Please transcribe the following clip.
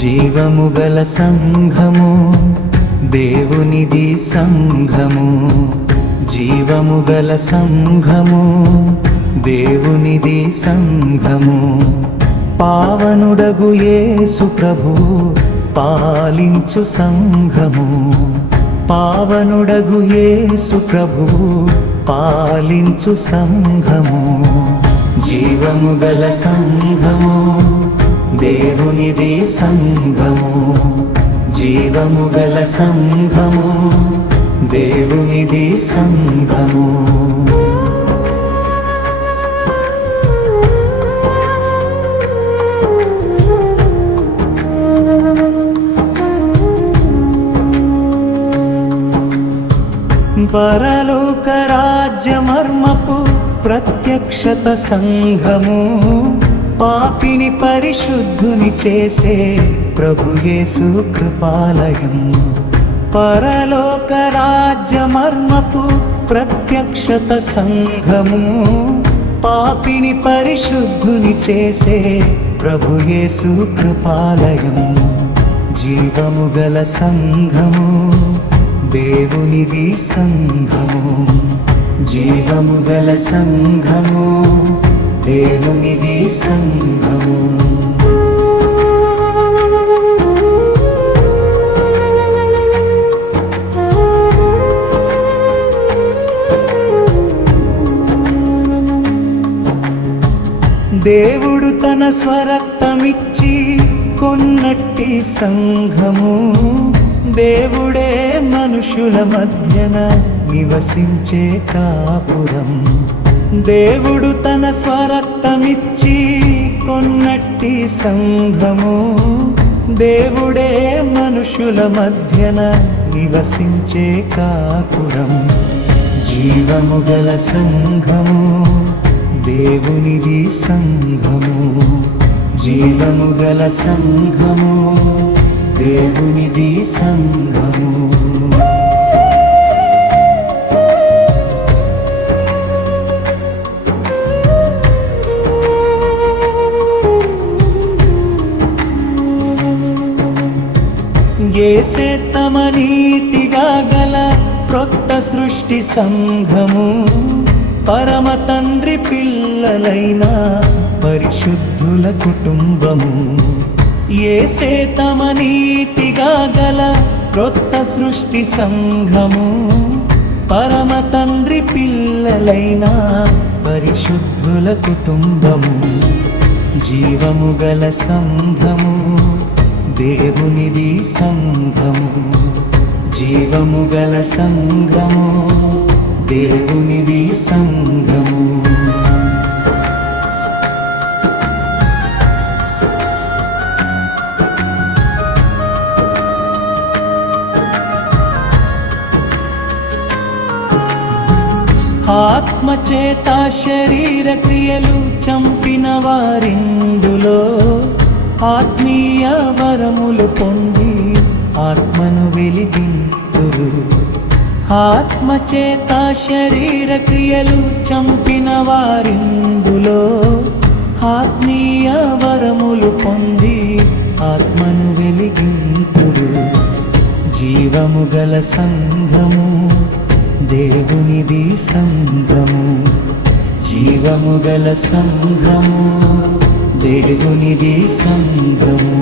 జీవము గల సంఘము దేవునిది సంఘము, జీవము గల సంఘము దేవునిది సంఘము. పావనుడగు యేసు ప్రభు పాలించు సంఘము, పావనుడగు యేసు ప్రభు పాలించు సంఘము. జీవము గల సంఘము దేవునిది సంఘము, జీవము గల సంఘము దేవునిది సంఘము. పరలోక రాజ్యమర్మపు ప్రత్యక్షత సంఘము, పాపిని పరిశుద్ధుని చేసే ప్రభు యేసు కృపాలయం. పరలోక రాజ్యమర్మపు ప్రత్యక్షత సంఘము, పాపిని పరిశుద్ధుని చేసే ప్రభు యేసు కృపాలయం. జీవము గల సంఘము దేవునిది సంఘము, జీవము గల సంఘము దేవునిది సంఘము. దేవుడు తన స్వరక్తమిచ్చి కొన్నట్టి సంఘము, దేవుడే మనుషుల మధ్యన నివసించే కాపురం. దేవుడు తన స్వరక్తమిచ్చి కొన్నట్టి సంఘము, దేవుడే మనుషుల మధ్యన నివసించే కాపురం. జీవము గల సంఘము దేవునిది సంఘము, జీవము గల సంఘము దేవునిది సంఘము. యేసే తమ నీతిగా గల క్రొత్త సృష్టి సంఘము, పరమ తండ్రి పిల్లలైన పరిశుద్ధుల కుటుంబము. యేసే తమ నీతిగా గల క్రొత్త సృష్టి సంఘము, పరమ తండ్రి పిల్లలైన పరిశుద్ధుల కుటుంబము. జీవము గల సంఘము దేవునిది సంఘము, జీవము గల సంఘము దేవునిది సంఘము. ఆత్మచేత శరీర క్రియలు చంపిన వారిందులో ఆత్మీయ వరములు పొంది ఆత్మను వెలిగింతురు. ఆత్మచేత శరీర క్రియలు చంపిన వారిందులో ఆత్మీయ వరములు పొంది ఆత్మను వెలిగింతురు. జీవము గల సంఘము దేవునిది సంఘము, జీవము గల సంఘము దేవునిది సంఘము.